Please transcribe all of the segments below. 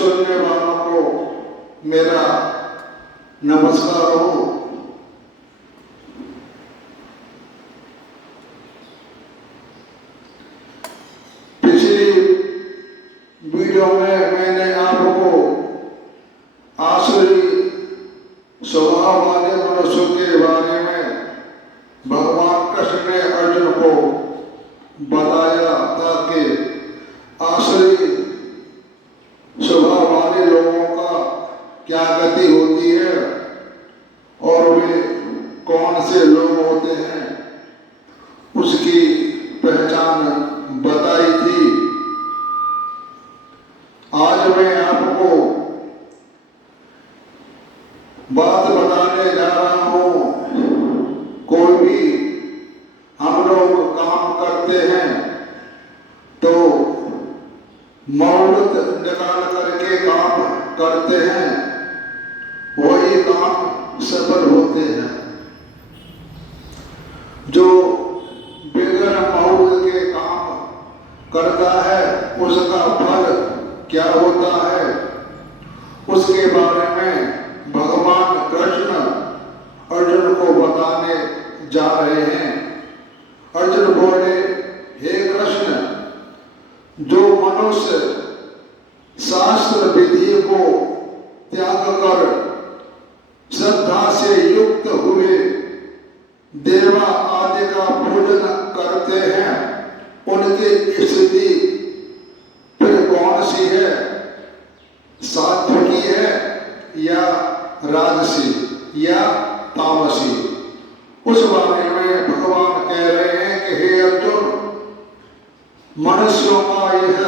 सुनने वालों को मेरा नमस्कार हो। पिछली वीडियो में मैंने आपको आसुरी स्वभाव वाले मनुष्यों के बारे में भगवान कृष्ण ने अर्जुन को बताया था कि आसुरी स्वभाव वाले लोगों का क्या गति होती है और वे कौन से लोग होते हैं, उसकी पहचान बताई थी। आज मैं आपको बात बताने जा रहा हूँ। कोई भी हम लोग काम करते हैं तो मुहूर्त निकाल करके काम करते हैं, वही काम सफल होते हैं। जो बगैर मुहूर्त के काम करता है उसका फल क्या होता है, उसके बारे में भगवान कृष्ण अर्जुन को बताने जा रहे हैं। अर्जुन बोले, हे कृष्ण, जो मनुष्य शास्त्र विधि को त्याग कर श्रद्धा से युक्त हुए देवा आदि का पूजन करते हैं, उनकी स्थिति फिर कौन सी है, सात्विकी है या राजसी या तामसी? उस बारे में भगवान कह रहे हैं कि हे अर्जुन, मनुष्यों का यह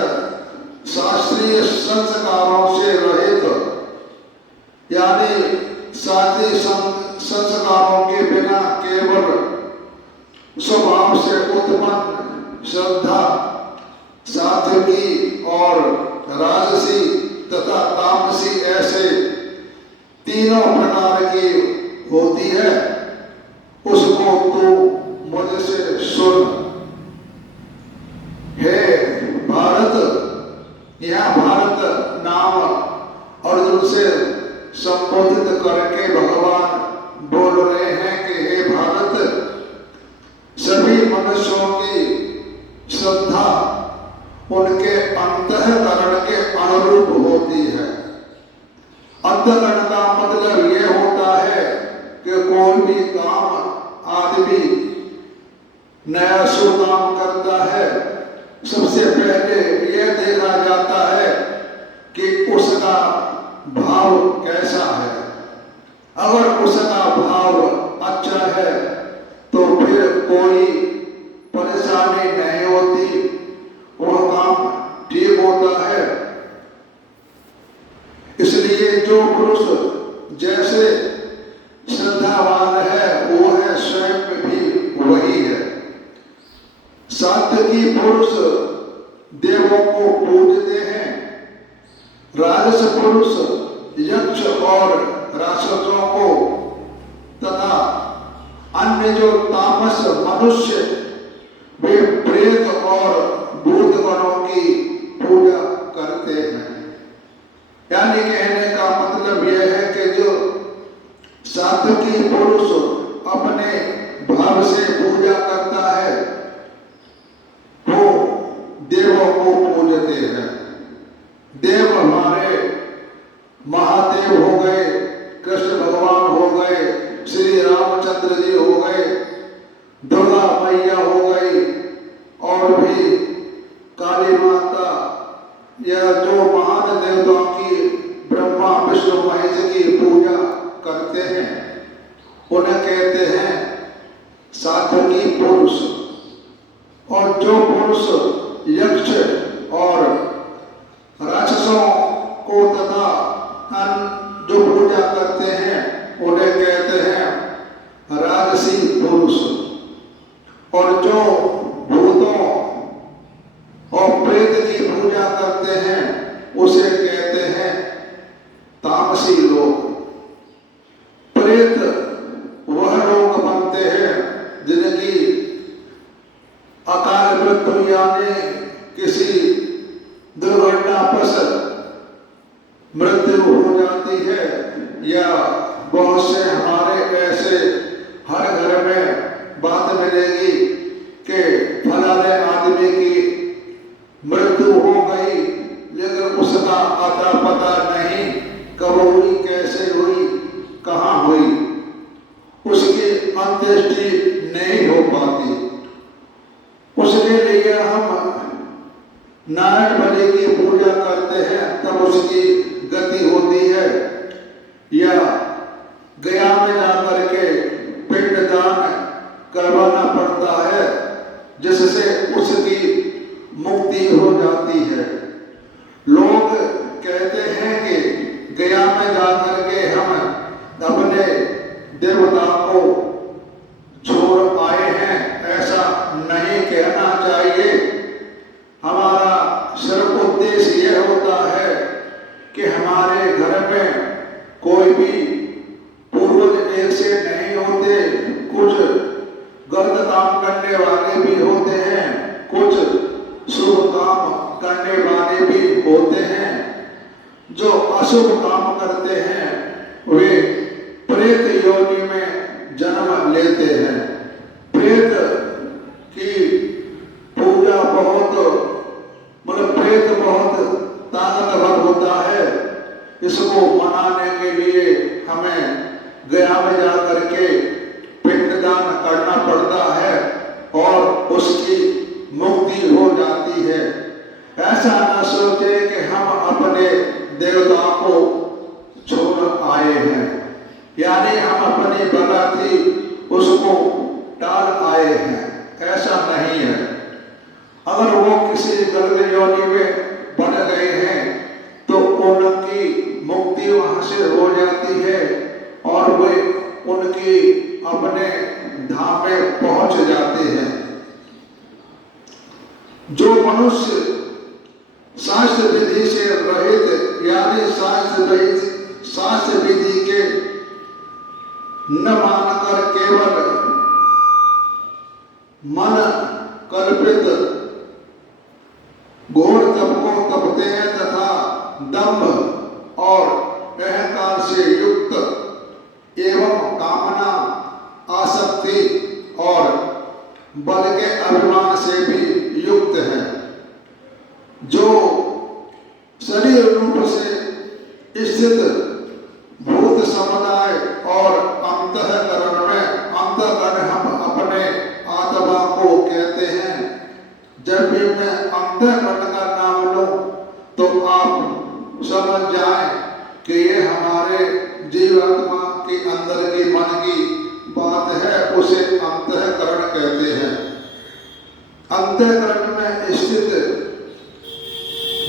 शास्त्रीय संस्कारों से रहित यानी शास्त्रीय संस्कारों के बिना केवल स्वभाव से उत्पन्न श्रद्धा, सात्विकी और राजसी तथा तामसी ऐसे तीनों प्रकार की होती है, उसको तू मुझसे सुन। हे भारत, यह भारत नाम अर्जुन से संबोधित करके भगवान बोल रहे हैं कि हे भारत, सभी मनुष्यों की श्रद्धा उनके अंतःकरण के अनुरूप होती है। अंतःकरण का मतलब यह होता है कि कोई भी काम आदमी नया शुभ काम करता है, सबसे पहले यह देखा जाता है कि उसका भाव कैसा है। अगर उसका भाव अच्छा है तो फिर कोई परेशानी नहीं होती, वह काम ठीक होता है। इसलिए जो पुरुष जैसे श्रद्धावान है वो है स्वयं भी वही है। सात्विकी पुरुष देवों को पूजते हैं, राजस पुरुष यक्ष और राक्षसों को तथा अन्य जो तामस मनुष्य वे प्रेत और भूत गणों की पूजा करते हैं। यानी कहने का मतलब यह है कि जो सात्विकी पुरुष अपने भाव से पूजा करता है वो देवों को पूजते हैं। देव हमारे महादेव हो गए, कृष्ण भगवान हो गए, श्री रामचंद्र जी हो गए, दुर्गा मैया हो गई और भी काली माता, यह जो महान देवताओं की ब्रह्मा विष्णु महेश की पूजा करते हैं उन्हें कहते हैं सात्विकी पुरुष। और जो पुरुष यक्ष और राक्षसों को तथा जो पूजा करते हैं उन्हें कहते हैं राजसी पुरुष। और जो भूतों और प्रेत की पूजा करते हैं उसे कहते हैं तामसी लोग। प्रेत वह लोग बनते हैं जिनकी अकाल मृत्यु यानी किसी दुर्घटनावश नारायण बलि की पूजा करते हैं तब उसकी गति होती है, या गया में जाकर के पिंडदान करवाना पड़ता है जिससे उसकी मुक्ति हो जाती है। लोग कहते हैं कि गया में जाकर के हम अपने देवता को छोड़ आए हैं, ऐसा नहीं कहना चाहिए। हमारा सिर्फ उद्देश्य यह होता है कि हमारे घर में कोई भी पूर्वज एक से नहीं होते, कुछ गलत काम करने वाले भी होते हैं, कुछ शुभ काम करने वाले भी होते हैं। जो अशुभ काम करते हैं वे प्रेत योनि में जन्म लेते हैं। प्रेत की पूजा प्रेत बहुत ताकतवर होता है। इसको मनाने के लिए हमें गया में जाकर के पिंडदान करना पड़ता है और उसकी मुक्ति हो जाती है। ऐसा न सोचे कि हम अपने देवता को छोड़ आए हैं, यानी हम अपनी बराती उसको टाल आए हैं, ऐसा नहीं है। अगर वो किसी गलत योनि में बन गए हैं तो उनकी मुक्ति वहां से हो जाती है और वे उनकी अपने धाम में पहुंच जाते हैं। जो मनुष्य शास्त्र विधि से रहित, यानी शास्त्र विधि के न मानकर केवल मन कल्पित घोर तप को तपते हैं तथा दंभ और अहंकार से युक्त एवं कामना, आसक्ति और बल के अभिमान से भी युक्त है, जो शरीर रूप से स्थित भूत समुदाय और अंतःकरण में, अंतःकरण हम अपने आत्मा को कहते हैं। जब भी मैं अंतःकरण का नाम लूं तो आप समझ जाएं कि ये हमारे जीवात्मा के अंदर की मन की बात है, उसे अंतःकरण कहते हैं। अंतःकरण में स्थित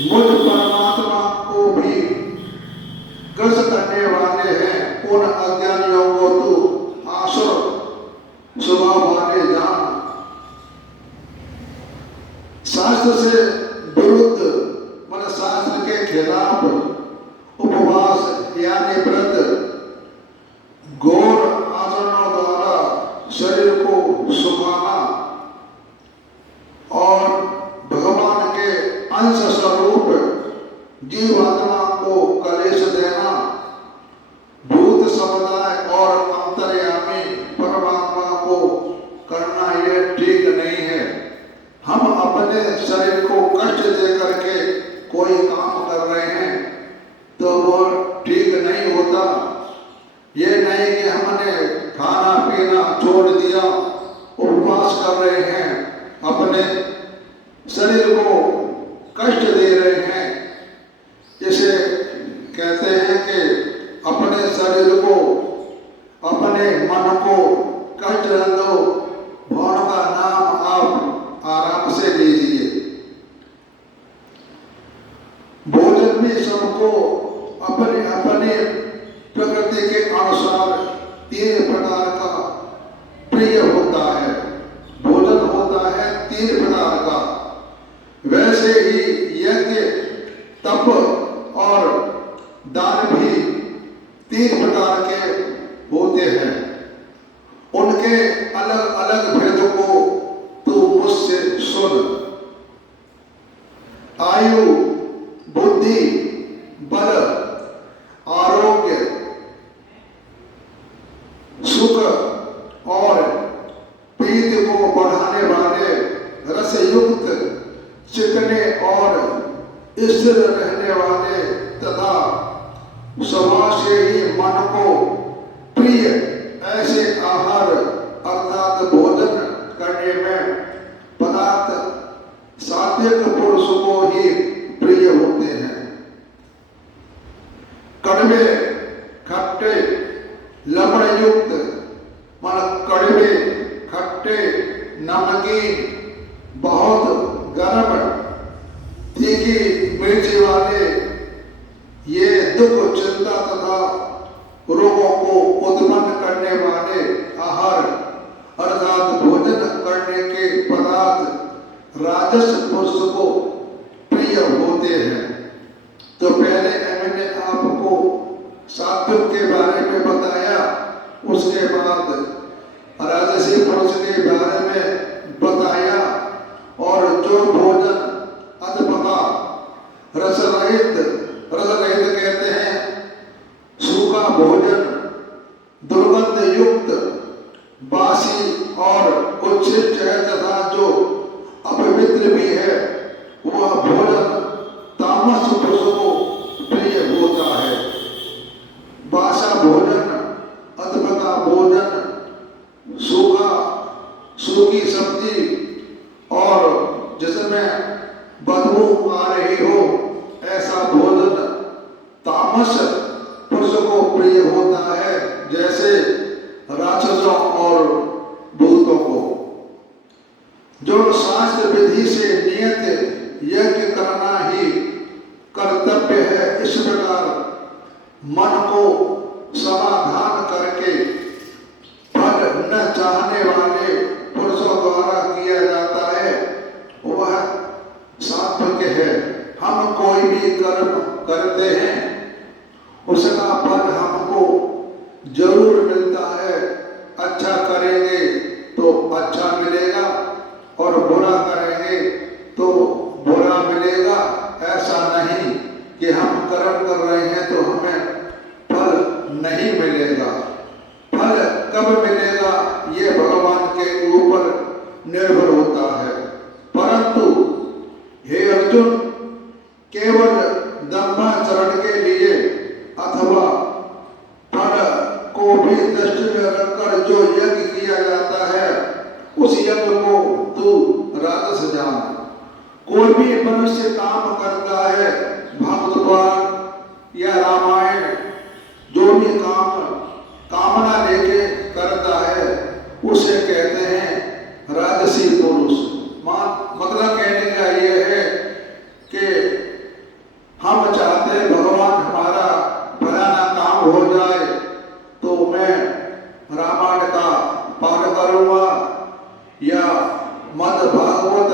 मुझ परमात्मा को भी ग्रस्त करने वाले हैं। उन अज्ञानियों को तू आसुर स्वभाव वाले जान। शास्त्र से विरुद्ध, मतलब शास्त्र के खिलाफ उपवास यानी व्रत, घोर आचरणों द्वारा शरीर को सुखाना और भगवान के अंश स्वरूप जीवात्मा को कलेश देना, भूत समुदाय और अंतर्यामी परमात्मा को करना यह ठीक नहीं है। हम अपने शरीर को कष्ट दे करके कोई काम कर रहे हैं तो वो ठीक नहीं होता। ये नहीं कि हमने खाना पीना छोड़ दिया, उपवास कर रहे हैं, अपने शरीर को कष्ट दे रहे हैं। इसे कहते हैं कि अपने शरीर को, अपने मन को कष्ट न दो, भगवान का नाम आप आराम से लीजिए। भोजन भी सबको अपने अपने प्रकृति के अनुसार 3 प्रकार का प्रिय होता है। भोजन होता है 3 प्रकार का। वैसे ही यज्ञ, तप और दान भी 3 प्रकार के होते हैं। उनके अलग अलग भेद को तू मुझसे सुन। आयु, बुद्धि, बल, आरोग्य, सुख और प्रीति को बढ़ाने वाले, रसयुक्त, चिकने और स्थिर रहने वाले तथा स्वभाव से ही मन को प्रिय ऐसे आहार अर्थात भोजन करने में पदार्थ सात्विक पुरुष को ही प्रिय होते हैं। कड़वे खट्टे लवण युक्त माना कड़वे खट्टे नमकीन बहुत गर्म तीखी मिर्ची वाले ये दुख चिंता तथा रोगों को उत्पन्न करने वाले आहार अर्थात भोजन करने के पदार्थ राजस पुरुष को प्रिय होते हैं। तो पहले मैंने आपको सात्विक के बारे में बताया, उसके बाद राजसी पुरुष के बारे में बताया, और जो भोजन अधपका रस रहित कहते हैं, सूखा भोजन दुर्गंध युक्त बासी और उच्छिष्ट है तथा जो अपवित्र भी है, वह भोजन तामस पुरुष को प्रिय होता है। बासा भोजन अधपका भोजन सूखी सब्जी और जिसमें बदबू आ रही हो ऐसा भोजन तामस पुरुष को प्रिय होता है, जैसे राक्षसों और भूतों को। जो शास्त्र विधि से नियत यज्ञ करना ही कर्तव्य है, इस प्रकार मन को समाधान करके फल न चाहने वाले पुरुषों द्वारा किया जाता है, वह सात्विक है। हम कोई भी कर्म करते हैं उसका फल हमको जरूर मिलता है। अच्छा करेंगे तो अच्छा मिलेगा और बुरा करेंगे तो बुरा मिलेगा। ऐसा नहीं कि हम कर्म कर रहे हैं तो हमें फल नहीं मिलेगा। फल कब मिलेगा ये भगवान के ऊपर निर्भर होता है। परंतु हे अर्जुन, केवल धर्माचरण के लिए अथवा फल को भी दृष्टि में रखकर जो यज्ञ किया जाता है, उस यज्ञ को तू राजस जान। कोई भी मनुष्य काम करता है, भागवत या रामायण जो भी काम कामना लेके करता है, उसे कहते हैं राजसी पुरुष। मतलब कहने का यह है कि हम चाहते हैं भगवान हमारा फलाना काम हो जाए तो मैं रामायण का पाठ करूंगा या मद भागवत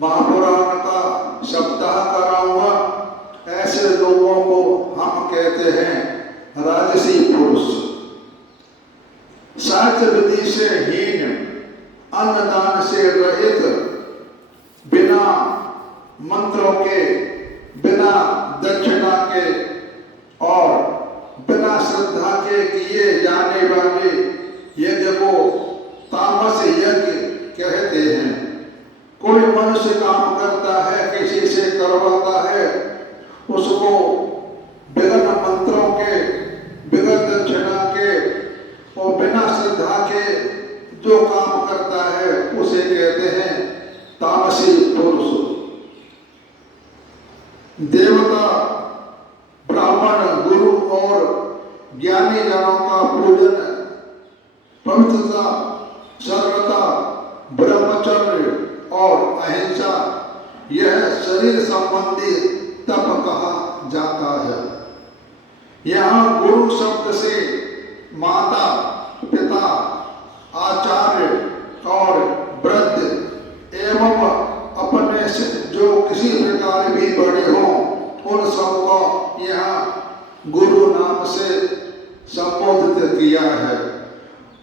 महापुराण का सप्ताह कराऊंगा। ऐसे लोगों को हम कहते हैं राजसी पुरुष। शास्त्र विधि से हीन, अन्नदान से रहित, बिना मंत्रों के, बिना दक्षिणा के और बिना श्रद्धा के किए जाने वाले यज्ञ को तामस यज्ञ कहते हैं। कोई मनुष्य काम करता है, किसी से करवाता है, उसको बिना मंत्रों के, बिना दक्षिणा के और बिना श्रद्धा के जो काम करता है, उसे कहते हैं तामसी पुरुष। देवता, ब्राह्मण, गुरु और ज्ञानी जनों का पूजन, पवित्रता, सरलता, ब्रह्मचर्य और अहिंसा, यह शरीर संबंधी तप कहा जाता है। यहाँ गुरु शब्द से माता, पिता, आचार्य और वृद्ध एवं अपने से जो किसी प्रकार भी बड़े हों, उन सबको यहाँ गुरु नाम से संबोधित किया है।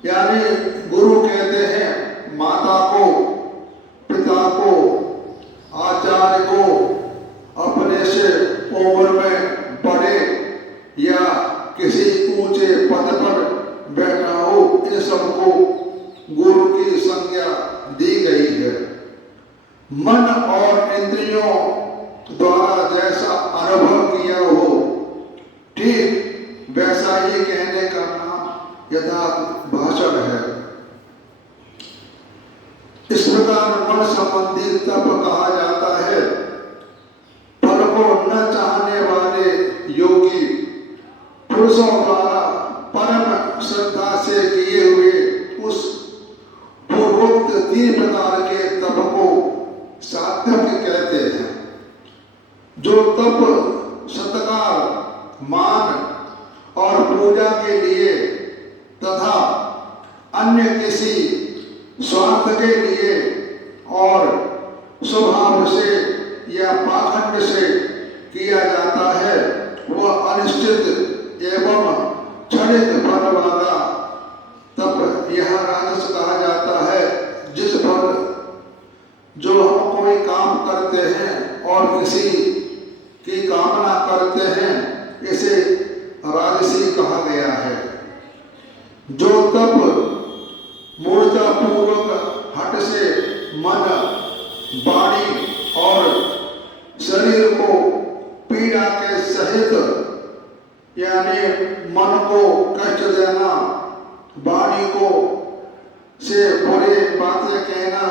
यानी गुरु कहते हैं माता को, पिता को, आचार्य को, अपने से उम्र में बड़े या किसी ऊंचे पद पर बैठा हो, इन सबको गुरु की संज्ञा दी गई है। मन और इंद्रियों द्वारा जैसा अनुभव किया हो, ठीक वैसा ही कहने का नाम यथार्थ भाषण है। इस प्रकार मन संबंधी तप कहा जाता है। जो तप, सत्कार, मान और पूजा के लिए तथा अन्य किसी स्वार्थ के लिए और स्वभाव से या पाखंड से किया जाता है, वह अनिश्चित एवं क्षणिक फल वाला तप यह राजस कहा जाता है। जिस फल जो हम कोई काम करते हैं और किसी की कामना करते हैं, इसे राजसी कहा गया है। जो तप मूर्ता पूर्वक हट से मन, वाणी और शरीर को पीड़ा के सहित, यानी मन को कष्ट देना, वाणी को से बुरी बातें कहना,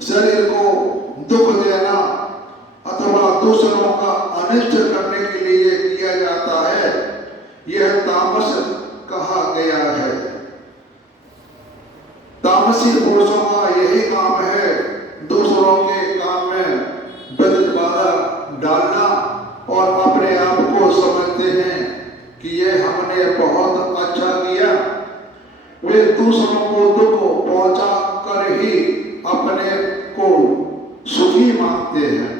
शरीर को दुख देना अथवा दूसरों का अनिष्ट करने के लिए किया जाता है, यह तामस कहा गया है। तामसी पुरुषों का यही काम है, दूसरों के काम में बाधा डालना और अपने आप को समझते हैं कि ये हमने बहुत अच्छा किया। वे दूसरों को दुख पहुंचा कर ही अपने को सुखी मानते हैं।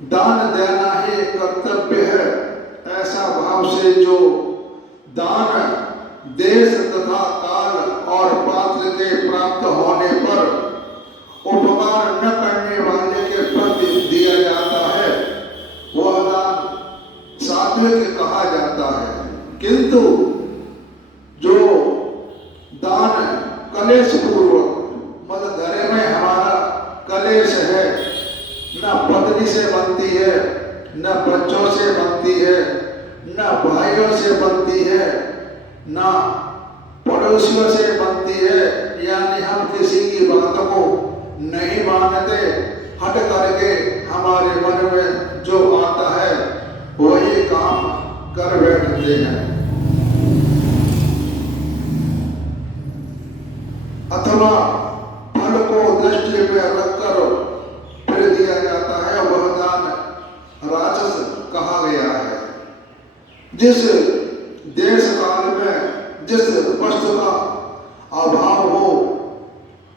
दान देना ही कर्तव्य है, ऐसा भाव से जो दान देश तथा काल और पात्र के प्राप्त होने पर उपकार न करने वाले के प्रति दिया जाता है, वह दान सात्विक कहा जाता है। किंतु जो दान कलेश पूर्वक, मतलब घर में हमारा कलेश है, न पत्नी से बनती है, न बच्चों से बनती है, न भाइयों से बनती है, न पड़ोसियों से बनती है, यानी हम किसी की बात को नहीं मानते, हट करके हमारे मन में जो आता है वही काम कर बैठते हैं। अथवा फल को दृष्टि में रखकर फिर दिया जाता है, वह दान राजस कहा गया है। जिस देश काल में जिस वस्तु का अभाव हो,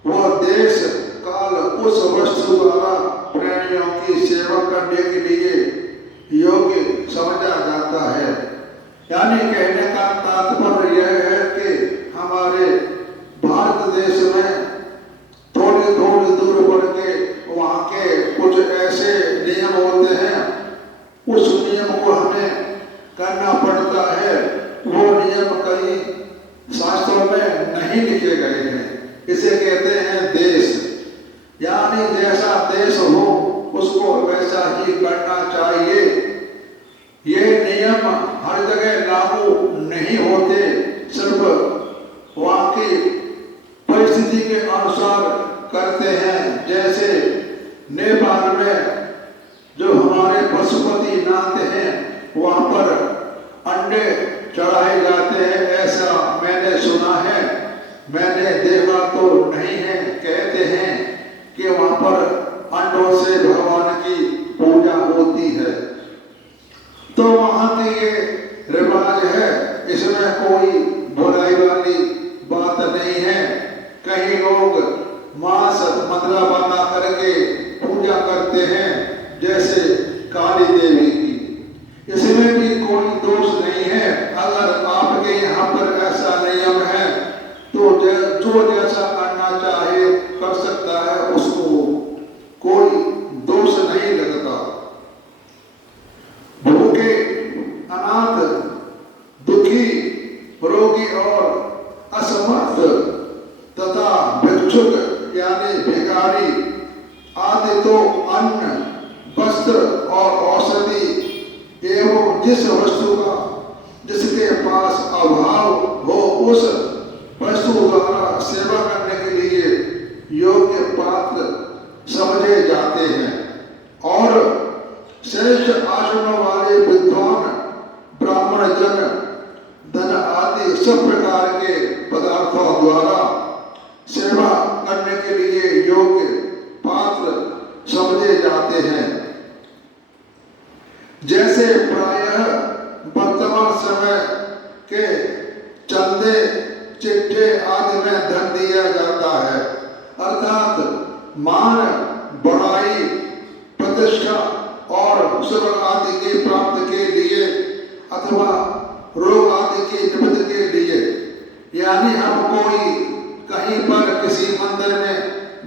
वह देश काल उस वस्तु द्वारा प्राणियों की सेवा करने के लिए योग्य समझा जाता है। यानी कहने का तात्पर्य यह है कि हमारे भारत देश में थोड़ी थोड़ी दूर बढ़ के वहाँ के कुछ ऐसे नियम होते हैं, उस नियम को हमें करना पड़ता है। वो नियम कई शास्त्रों में नहीं लिखे गए हैं। इसे कहते हैं देश, यानी जैसा देश हो उसको वैसा ही करना चाहिए। ये नियम हर जगह लागू नहीं होते, सिर्फ वहाँ की परिस्थिति के अनुसार करते हैं। जैसे नेपाल में जो हमारे पशुपति नाथ हैं, वहाँ पर अंडे चढ़ाए जाते हैं, ऐसा मैंने सुना है। मैंने देखा तो नहीं है, कहते हैं कि वहाँ पर अंडों से भगवान की पूजा होती है। तो वहाँ की ये रिवाज है, इसमें कोई बुराई वाली बात नहीं है। कई लोग मांस मंदला बना करके पूजा करते हैं, जैसे काली देवी की, इसमें भी कोई दोष नहीं है। अगर आपके यहाँ पर ऐसा नियम है तो जो जैसा करना चाहे कर सकता है, उसको कोई दोष नहीं लगता। भूखे, अनाथ, दुखी, रोगी और असमर्थ तथा भिक्षुक यानी भिखारी आदि तो अन्न, वस्त्र और औषधि एवं जिस वस्तु का जिसके पास अभाव हो, उस वस्तु द्वारा सेवा करने के लिए योग्य पात्र समझे जाते हैं। और श्रेष्ठ आचरण वाले विद्वान ब्राह्मण जन धन आदि सब प्रकार के पदार्थों द्वारा सेवा करने के लिए योग्य पात्र समझे जाते हैं। जैसे प्रायः वर्तमान समय के चंदे चिट्ठे आदि में धन दिया जाता है, अर्थात मान बढ़ाई प्रतिष्ठा और स्वर्ग आदि की प्राप्ति के लिए अथवा रोग आदि की निवृत्ति के लिए। यानी हम कोई कहीं पर किसी मंदिर में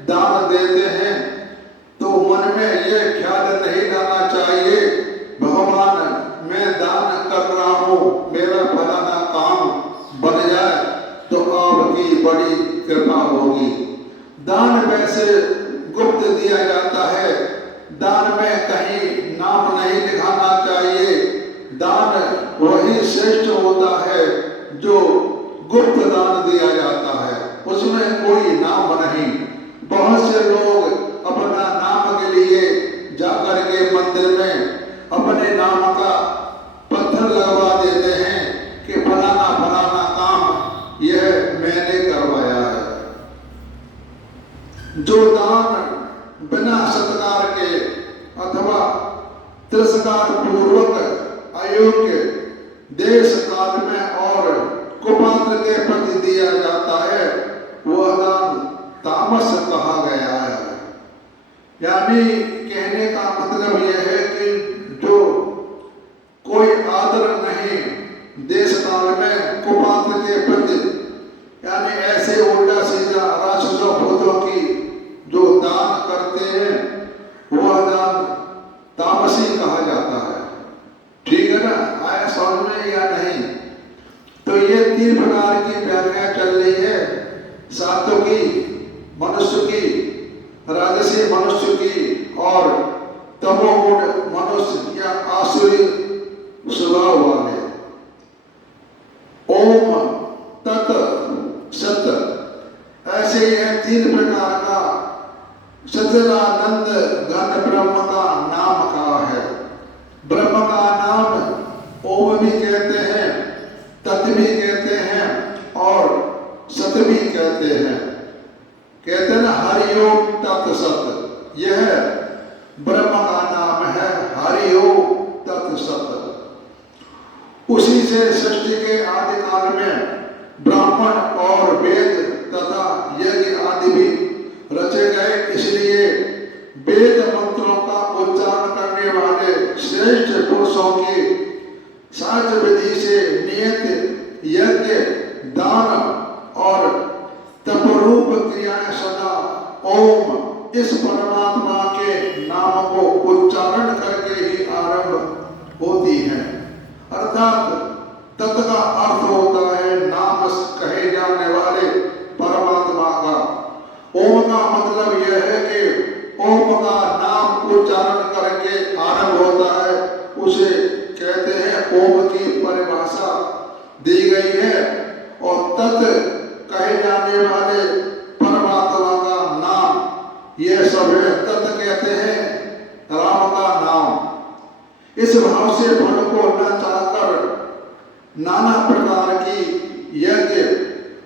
दान देते हैं तो मन में यह ख्याल नहीं लाना चाहिए भगवान मैं दान कर रहा हूँ, मेरा फलाना काम बन जाए तो आपकी बड़ी कृपा होगी। दान वैसे गुप्त दिया जाता है, दान में कहीं नाम नहीं लिखाना चाहिए। दान वही श्रेष्ठ होता है जो गुप्त दान दिया जाता है, उसमें कोई नाम नहीं। बहुत से लोग अपना नाम के लिए जाकर के मंदिर में अपने नाम का पत्थर लगवा देते हैं कि फलाना फलाना काम यह मैंने करवाया है। जो दान बिना सत्कार के अथवा तिरस्कार पूर्वक अयोग्य देश काल में और कुपात्र के प्रति दिया जाता है वह दान तामस कहा गया है। यानी कहने का मतलब यह है कि जो कोई आदर नहीं देश काल में कुपात्र के प्रति, यानी ऐसे उल्टा सीधा राक्षसों भूतों की जो दान करते हैं वह दान तामसी कहा जाता है। ठीक है ना, आया समझ में या नहीं? तो ये 3 प्रकार की व्याख्या चल रही है, सात्विकी मनुष्य की, राजसी मनुष्य की और तमोगुण मनुष्य या आसुरी स्वभाव वाले। ओम तत् सत, ऐसे यह 3 प्रकार का सच्चिदानंद घन ब्रह्म का नाम कहा है। ब्रह्म का नाम ओम भी कहते हैं, तत् भी कहते हैं और सत भी कहते हैं। कहते हैं ना हरि ओम तत् सत, यह ब्रह्म का नाम है, हरि ओम तत् सत। उसी से सृष्टि के आदि काल में ब्राह्मण और वेद तथा यज्ञ आदि भी रचे गए, इसलिए वेद मंत्रों का उच्चारण करने वाले श्रेष्ठ पुरुषों की साज विधि से नियत यज्ञ दान और तपरूप क्रियाएं सदा ओम इस परमात्मा के नाम को उच्चारण करके ही आरंभ होती हैं। अर्थात तत् का अर्थ होता है नाम कहे जाने वाले परमात्मा का। ओम का मतलब यह है कि ओम का नाम उच्चारण करके आरंभ होता है, उसे कहते हैं ओम की परिभाषा दी गई है। और तत् कहे जाने वाले परमात्मा का नाम यह सब है, तत् कहते हैं राम का नाम। इस भाव से फल को न चाहकर नाना प्रकार की यज्ञ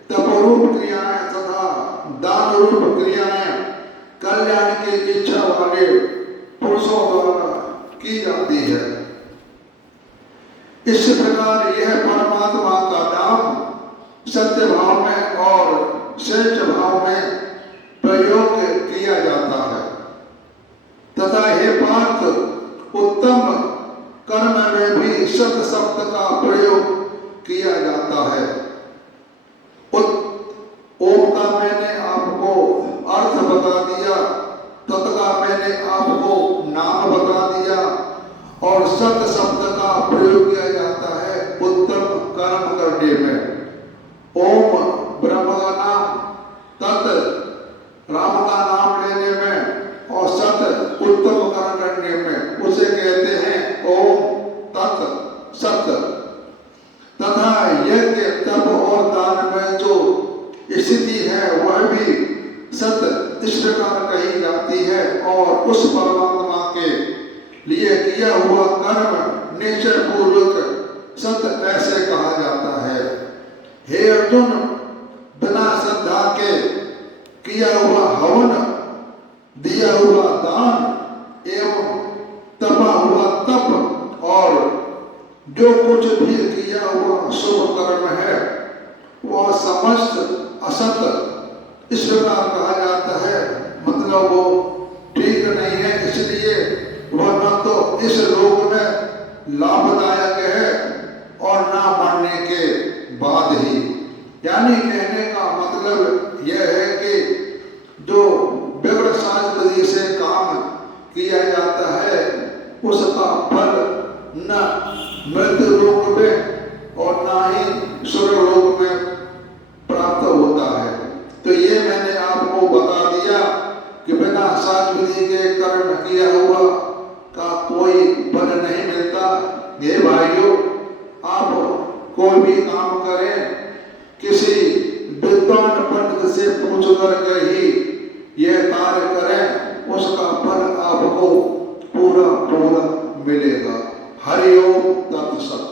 तपरूप क्रियाएं तथा दान रूप क्रियाएं कल्याण की इच्छा वाले पुरुषों द्वारा की जाती है। इस प्रकार यह परमात्मा का नाम सत्य भाव में और श्रेष्ठ भाव में प्रयोग किया जाता है तथा हे पार्थ उत्तम कर्म में भी सत शब्द का प्रयोग किया जाता है। ओम का मैंने आपको अर्थ बता दिया, तत् का मैंने आपको नाम बता दिया और सत शब्द का प्रयोग किया जाता है उत्तम कर्म करने में। ओम ब्रह्म का नाम, तत् राम का नाम लेने में और सत उत्तम कर्म करने में, उसे कहते हैं ओम तत् सत। तथा यज्ञ तप और दान में जो स्थिति है वह भी सत इस प्रकार कही जाती है और उस परमात्मा के लिए किया हुआ कर्म निश्चय पूर्वक सत ऐसे कहा जाता है। हे अर्जुन, बिना श्रद्धा के किया हुआ हवन, दिया हुआ दान एवं तपा हुआ तप जो कुछ भी किया हुआ शुभ कर्म है वह समस्त असत इस प्रकार कहा जाता है, मतलब वो ठीक नहीं है, इसलिए वह न तो इस लोक में लाभदायक है और न मरने के बाद ही। यानी कहने का मतलब यह है कि जो बिगड़ शास्त्र से काम किया जाता है उसका फल न मृत्यु लोक में और न ही स्वर्ग लोक में प्राप्त होता है। तो ये मैंने आपको बता दिया कि बिना शास्त्र के कर्म किया हुआ का कोई फल नहीं मिलता। ये भाइयों, आप कोई भी काम करें किसी विद्वान पंडित से पूछ करके ही यह कार्य करें, उसका फल आपको पूरा पूरा मिलेगा। हरि ओम तत्सत।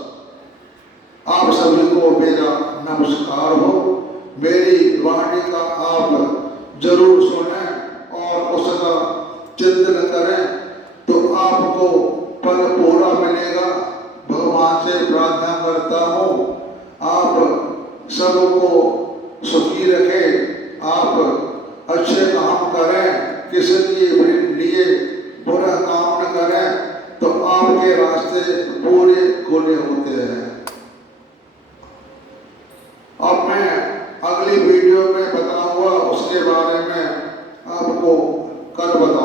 आप सभी को मेरा नमस्कार हो। मेरी वाणी का आप जरूर सुने और उसका चिंतन करें तो आपको फल पूरा मिलेगा। भगवान से प्रार्थना करता हूँ आप सबको सुखी रखे, आप अच्छे काम करें, किसी के लिए बुरा काम न करें तो आपके रास्ते पूरे खुले होते हैं। अब मैं अगली वीडियो में बताऊंगा, उसके बारे में आपको कल बताऊंगा।